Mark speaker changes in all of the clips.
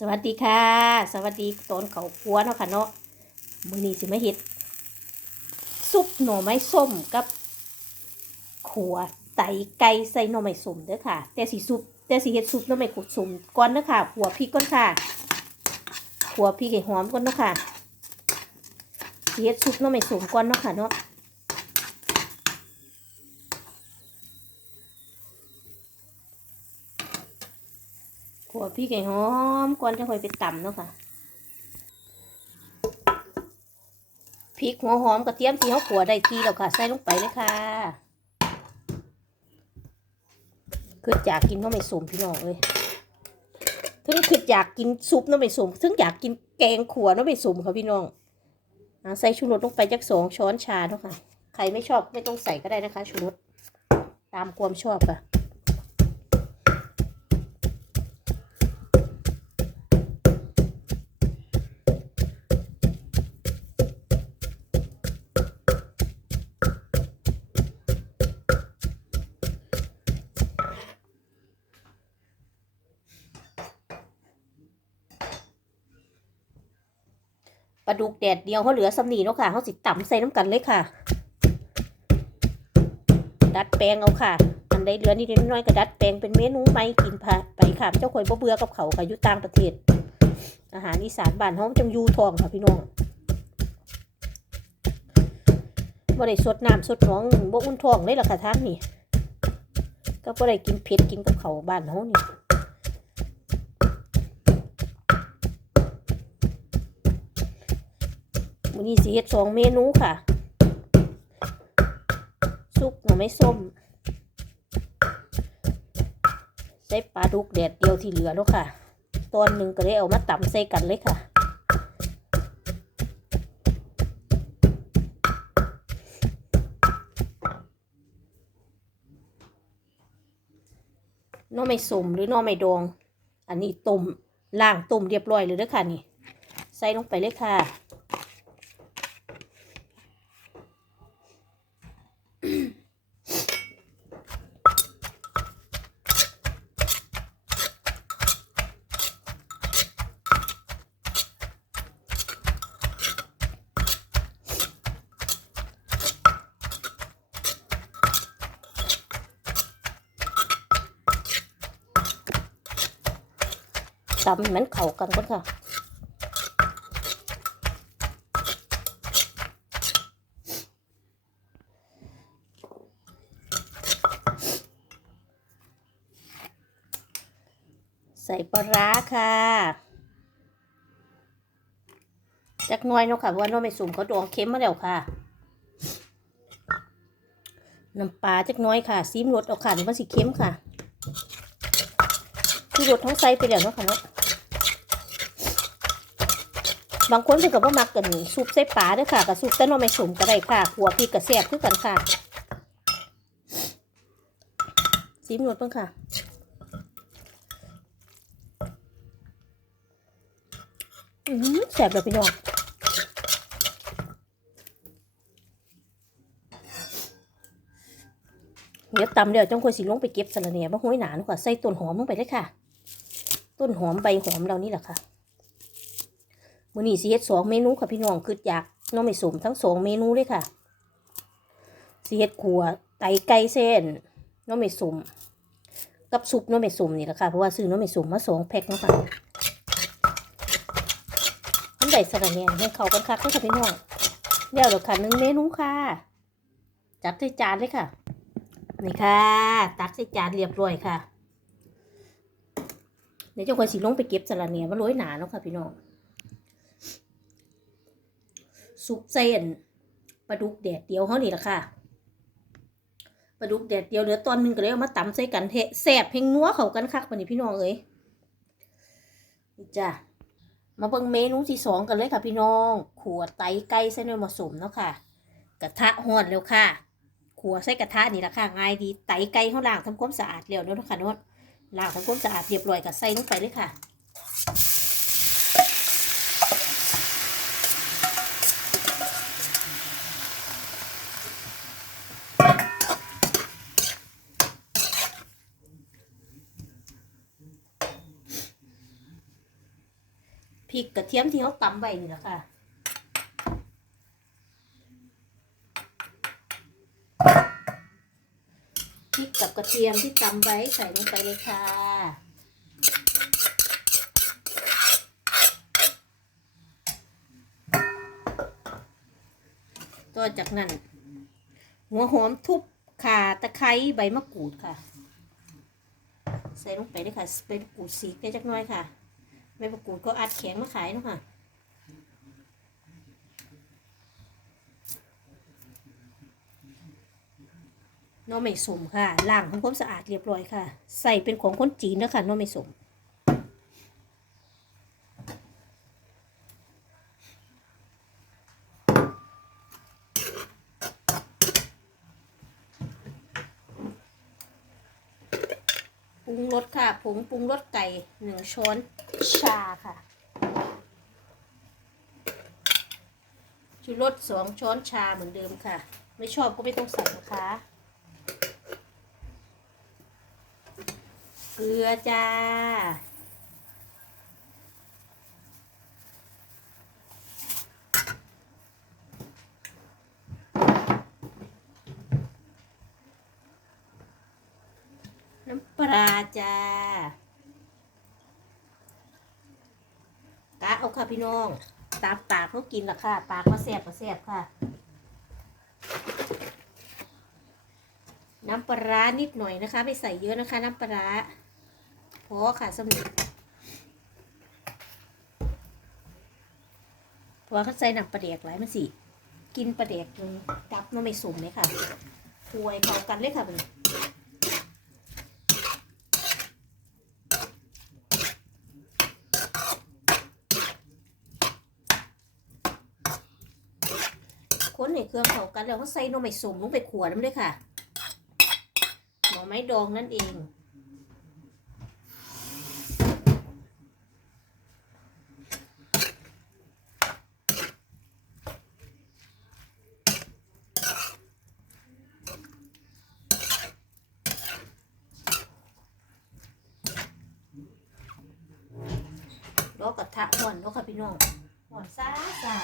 Speaker 1: สวัสดีค่ะ สวัสดีตอนเขาคัวเนาะค่ะเนาะมือนี้สิมาเฮ็ดซุปหน่อไม้ส้มกับขัวไตไก่ใส่หน่อไม้ส้มเด้อค่ะ แต่สิซุปแต่สิเฮ็ดซุปหน่อไม้ขดส้มก่อนเด้อค่ะขัวพริกก่อนค่ะขัวพริกให้หอมก่อนเนาะค่ะสิเฮ็ดซุปหน่อไม้ส้มก่อนเนาะค่ะเนาะ ขัวพริกให้หอมก่อนจะค่อยไปตำเนาะค่ะพริกหัวหอมกระเทียมที่เขาขัวได้ทีแล้วค่ะ ใส่ลงไปเลยค่ะคืออยากกินน้ำไม่สมพี่น้องเลยถึงคืออยากกินซุปน้ำไม่สมถึงอยากกินแกงขัวน้ำไม่สมค่ะพี่น้องใส่ชูรสลงไปจักสองช้อนชาเนาะค่ะ ใครไม่ชอบไม่ต้องใส่ก็ได้นะคะชูรสตามความชอบค่ะ ปลาดุกแดดเดียวเขาเหลือสำนีเนาะค่ะเขาสิต่ำใส่น้ำกันเลยค่ะ ดัดแปลงเอาค่ะอันใดเหลือนิดน้อยๆก็ดัดแปลงเป็นเมนูใหม่กินผ่าไปค่ะเจ้าข่อยบ่เบื่อกับเขาค่ะอยู่ต่างประเทศ อาหารอีสานบ้านเขาจังยูทองค่ะพี่น้องบ่ได้สดน้ำสดหนองบ่อุ่นท้องเลยล่ะค่ะท่างนี้ก็บ่ได้กินเผ็ดกินกับเขาบ้านเขานี่ นนี้สิเฮ็ดสองเมนูค่ะ ซุปหน่อไม้ส้ม ใส่ปลาดุกแดดเดียวที่เหลือเนาะค่ะ ตอนหนึ่งก็ได้เอามาตำใส่กันเลยค่ะน่อไม้ส้มหรือน่อไม้ดอง อันนี้ต้มล่างต้มเรียบร้อยเลยเด้อค่ะนี่ ใส่ลงไปเลยค่ะ ตำให้มันเข้ากันก่อนค่ะใส่ปลาร้าค่ะจักน้อยเนาะค่ะเพราะว่าน้องไม่สุ่มเขาดองเค็มมาแล้วค่ะน้ำปลาจักน้อยค่ะซีมรสเอาค่ะมันสิเค็มค่ะที่รสทั้งไซไปแล้วเนาะค่ะเนาะ บางคนเพิ่นก็บ่มักกันซุปใส่ปลาเด้อค่ะกับซุปแต่น้อไม่สมก็ได้ค่ะหัวพริกก็แซ่บคือกันค่ะซีมรสเพิ่งค่ะอือแซ่บเลยพี่น้องเดี๋ยวตำเดี๋ยวจังค่อยสิลงไปเก็บสะระแหน่มาห้อยหนานาะค่ะ ใส่ต้นหอมลงไปเลยค่ะ ต้นหอมใบหอมเรานี่แหละค่ะ มื้อนี้สิเฮ็ดสองเมนูค่ะพี่น้องคืออยากน้องไม่สมทั้งสองเมนูเลยค่ะสิเฮ็ดขัวไตไก่เส้นน้องไม่สมกับซุปน้องไม่สมนี่แหละค่ะเพราะว่าซื้อน้องไม่สมมาสองแพ็คนะค่ะมันได้สะระแหน่ให้เขากันคักเนาะค่ะพี่น้องเดี๋ยวเดี๋ยวค่ะหนึ่งเมนูค่ะ จัดใส่จานเลยค่ะนี่ค่ะ ตักใส่จานเรียบร้อยค่ะเดี๋ยวเจ้าคนสิลงไปเก็บสะระแหน่มาโรยหนาเนาะค่ะพี่น้อง ซุปเส้นปลาดุกแดดเดียวเขานี่แหละค่ะปลาดุกแดดเดียวเหลือตอนนึงก็เลยเอามาตำใส่กันเทะแสบเพ่งนัวเขากันคักวันนี้พี่น้องเอ้ยจ้ะมาเบิ่งเมนูที่สองกันเลยค่ะพี่น้องขัวไตไก่เส้นผสมเนาะค่ะ กระทะห่อนแล้วค่ะขัวใส่กระทะนี่ละค่ะง่ายดีไตไก่เขาล้างทำความสะอาดแล้วเนาะค่ะเนาะล้างทำความสะอาดเรียบร้อยก็ใส่ลงไปเลยค่ะ ริกกระเทียมที่เขาตำไว้นี่แหละค่ะพริกกับกระเทียมที่ตำไว้ใส่ลงไปเลยค่ะต่อจากนั้น หัวหอมทุบข่าตะไคร้ใบมะกรูดค่ะ ใส่ลงไปเลยค่ะใบมะกรูดสีไปจักน้อยค่ะ ใบมะกูดก็อัดแข็งมาขายเนาะค่ะน้อไม่สมค่ะล้างทำความสะอาดเรียบร้อยค่ะ ใส่เป็นของคนจีนนะคะน้อไม่สมปรุงรสค่ะผงปรุงรสไก่หนึ่งช้อน ชาค่ะชูรสสองช้อนชาเหมือนเดิมค่ะ ไม่ชอบก็ไม่ต้องใส่นะคะเกลือจ้า น้ำปลาจ้า กะเอาค่ะพี่น้อง ตามปากเขากินละค่ะ ปากมาแสบมาแสบค่ะ น้ำปลาร้านิดหน่อยนะคะ ไม่ใส่เยอะนะคะ น้ำปลาพอค่ะสมุนเพราะว่าเขาใส่น้ำปลาเดกหลายมันสิ กินปลาเดกดับมันไม่สุ่มเลยค่ะถวยเข้ากันเลยค่ะมันค้น ในเครื่องเข้ากันแล้วก็ใส่น่อไม้สมลงไปขวดน้ำเลยค่ะหน่อไม้ดองนั่นเอง รอกระทะห่อนแล้วค่ะพี่น้องห่อนซ่าซ่า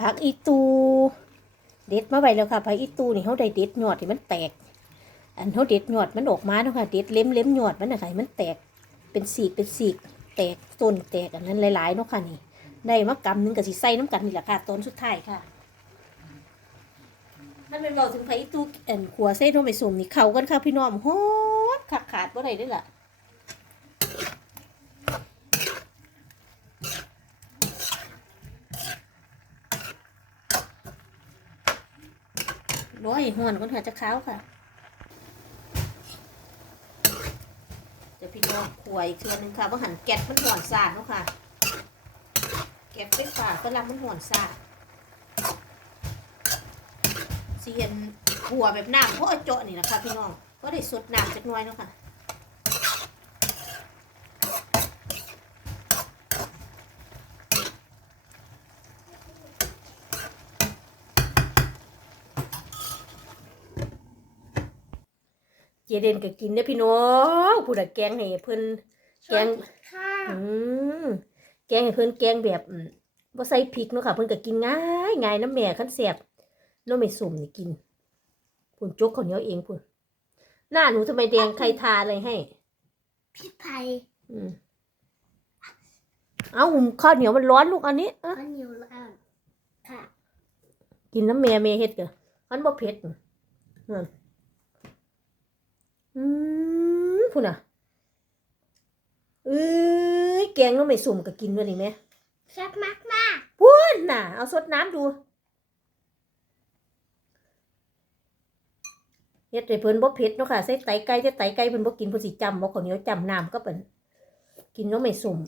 Speaker 1: ผักอีตู เด็ดมาไว้แล้วค่ะผักอีตูนี่เขาได้เด็ดหยอดที่มันแตก นเขาเด็ดยอดมันออกมาเนาะค่ะเด็ดเล็มเล็มยอดมันนะคะมันแตกเป็นสีกเป็นสีกแตกต้นแตกอันนั้นหลายๆเนาะค่ะนี่ได้มากำหนึงกับสีใส่น้ำกันนี่แหละค่ะต้นสุดท้ายค่ะนั่นเป็นเราถึงผักอีตูอันขัวเส้นลงไปสุ่มนี่เขากันค่ะพี่น้องฮอดขาดขาดบ่ได้เด้ล่ะร้อยห่วนคนหาจะขาวค่ะ ดี๋ยวพี่น้องขวอีกเทือนึงค่ะว่าหันแก๊สมันห่อนสาดเนาะค่ะ แก๊สไฟฟ้าก็รับมันห่อนสาดเสียนหัวแบบน้ำเพราะเอาเจาะนี่นะคะพี่น้องก็ได้สดน้ำจักน้อยเนาะค่ะ เจเดนก็กินได้อพี่น้องผู้ใดแกงให้เพิ่นแกง
Speaker 2: ค่ะ
Speaker 1: อืมแกงให้เพิ่นแกงแบบอืมบ่ใส่พริกเนาะค่ะ เพิ่นก็กินง่ายง่ายน้ำแม่คันแซ่บน้องไม่สุ่มนี่กินพุ่นจกข้าวเหนียวเองพุ่นหน้าหนูทำไมแดงใครทาอะไรให้
Speaker 2: พี่ไผ่
Speaker 1: อืมเอ้าข้าวเหนียวมันร้อนลูกอันนี้เอ้า
Speaker 2: ข้าวเหนียวอ่อนค่ะ
Speaker 1: กินน้ำแม่แม่เฮ็ดเด้อมันบ่เผ็ดนั่นนั่น อืมพุ่นน่ะเอ้ยแกงน้องไม่สุ่มก็กินด้วยนี่แม่
Speaker 2: แซ่บมากมาก
Speaker 1: พุ่นน่ะ เอาสดน้ำดูเฮ็ดให้เพิ่นบ่เผ็ดเนาะค่ะใส่ไตไก่แต่ไตไก่เพิ่นบ่กินเพิ่นสิจำบ่ข้าวเหนียวจำน้ำก็เปิ้นกินน้องไม่สุ่ม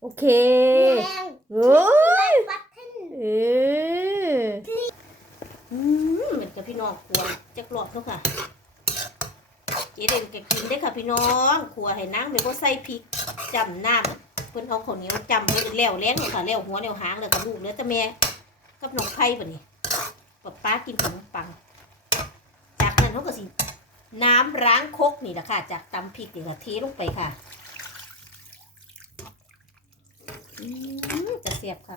Speaker 1: โอเค
Speaker 2: แรง
Speaker 1: โอ้ย
Speaker 2: วัดท่าน
Speaker 1: เอออืมเหมือนกับพี่น้องครัวจะกรอบเนาะค่ะเจ๊เด่นแกกินได้ค่ะพี่น้องครัวให้นางแบบว่าใส่พริกจำน้ำเพิ่นเอาข้าวเหนียวจำเพิ่นแล้วแล้งเลยค่ะแล้วหัวแล้วหางเลยกับลูกเหลือแต่แม่กับน้องไผ่ปะนี่ป๊าป้ากินขนมปัง จากนั้นเขาก็สิน้ำล้างคกนี่แหละค่ะ จากตำพริกนี่ค่ะเทลงไปค่ะจะเสียบค่ะ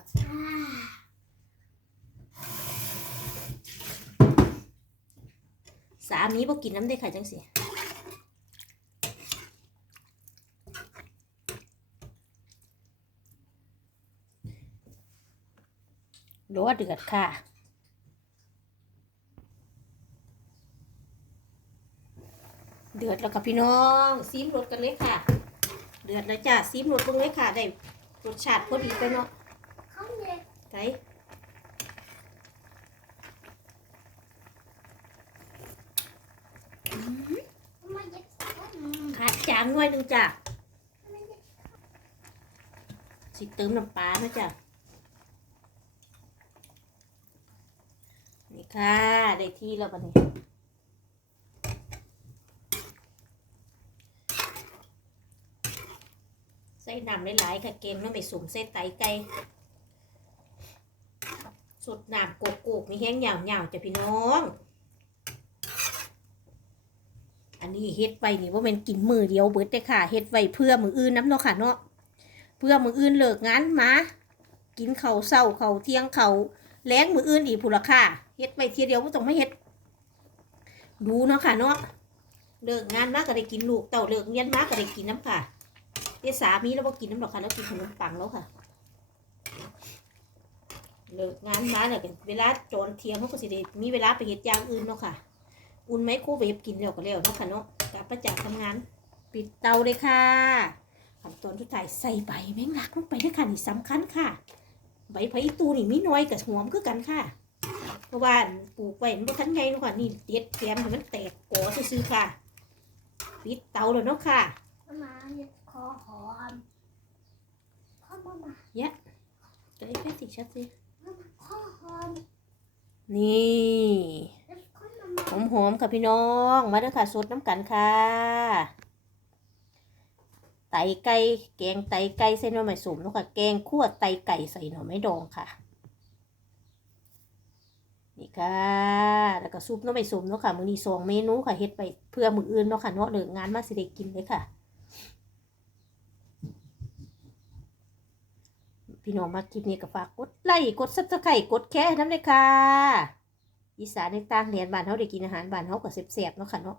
Speaker 1: สามีบ่กินน้ำได้ค่ะจังสิ รัวเดือดค่ะ เดือดแล้วค่ะพี่น้องซีมรสกันเลยค่ะ เดือดแล้วจ้ะซีมรสเบิ่งเลยค่ะ ได้รสชาติพอดีไปเนาะ
Speaker 2: เขาเนี่ย
Speaker 1: ไก่
Speaker 2: มาเย็ดอืม
Speaker 1: ขาดจางหน่อยหนึงจ้ะ
Speaker 2: มาเย็ด
Speaker 1: สิเติมน้ำปลานะจ้ะ ค่ะได้ที่แล้วบัดนี้ใส่น้ำหลายๆค่ะเกมน้ำไม่สุ่มใส่ไตไก่สดน้ำโกโกกมีแห้งเหยาวๆจ้ะพี่น้อง อันนี้เฮ็ดไว้นี่ว่าเป็นกินมือเดียวเบิดได้ค่ะเฮ็ดไว้เพื่อมืออื่นน้ำเนาะค่ะเนาะเพื่อมืออื่นเลิกงานมา กินเขาวเช้าเขาเที่ยงเขา แล้งมืออื่นอีกผู้ละค่ะเฮ็ดไว้เทียเดียวบ่ต้องไมาเฮ็ด ดูเนาะค่ะเนาะเลิกงานมากก็ได้กินลูกเต่าเลิกเรียนมากก็ได้กินน้ำค่ะแต่สามีเราบ่กินน้ำหรอกค่ะแล้วกินขนมปังแล้วค่ะเลิกงานมาเนี่ยเวลาโจรเทียงเขาก็สิได้มีเวลาไปเฮ็ดอย่างอื่นเนาะค่ะ อุ่นไหมครูเวฟกินแล้วก็แล้วเนาะค่ะเนาะกลับมาจากทำงาน ปิดเตาเลยค่ะขั้นตอนสุดท้ายใส่ใบแมงลักลงไปด้วยค่ะนี่สำคัญค่ะ ใบไผ่ตูนี่มีน้อยกับหอมคือกันค่ะ เพราะว่าปลูกไว้มันบ่ทันไงเนาะค่ะนี่เด็ดแกมให้มันแตกโกอซื่อๆค่ะปิดเตาแล้วเนาะค่ะ
Speaker 2: มาเย็ดคอหอมพ่อมามา
Speaker 1: จะได้แค่สิชัดสิ
Speaker 2: มามาคอหอม
Speaker 1: นี่
Speaker 2: เย็ดคอมามา
Speaker 1: หอมๆค่ะพี่น้อง มาเด้อค่ะสดน้ำกันค่ะ ไตไก่แกงไตไก่ใส่หน่อไม้สุ่มเนาะค่ะแกงคั่วไตไก่ใส่หน่อไม้ดองค่ะ นี่ค่ะ แล้วก็ซุปหน่อไม้สุ่มเนาะค่ะมื้อนี้สองเมนูค่ะเฮ็ดไปเพื่อมื้ออื่นเนาะค่ะเนาะเลิกงานมาสิได้กินเลยค่ะ พี่น้องมาคลิปนี้ก็ฝากกดไลค์กดซับสไครต์กดแชร์น้ำเลยค่ะอีสานในต่างแดนบ้านเฮาได้กินอาหารบ้านเฮาก็แซ่บๆเนาะค่ะเนาะ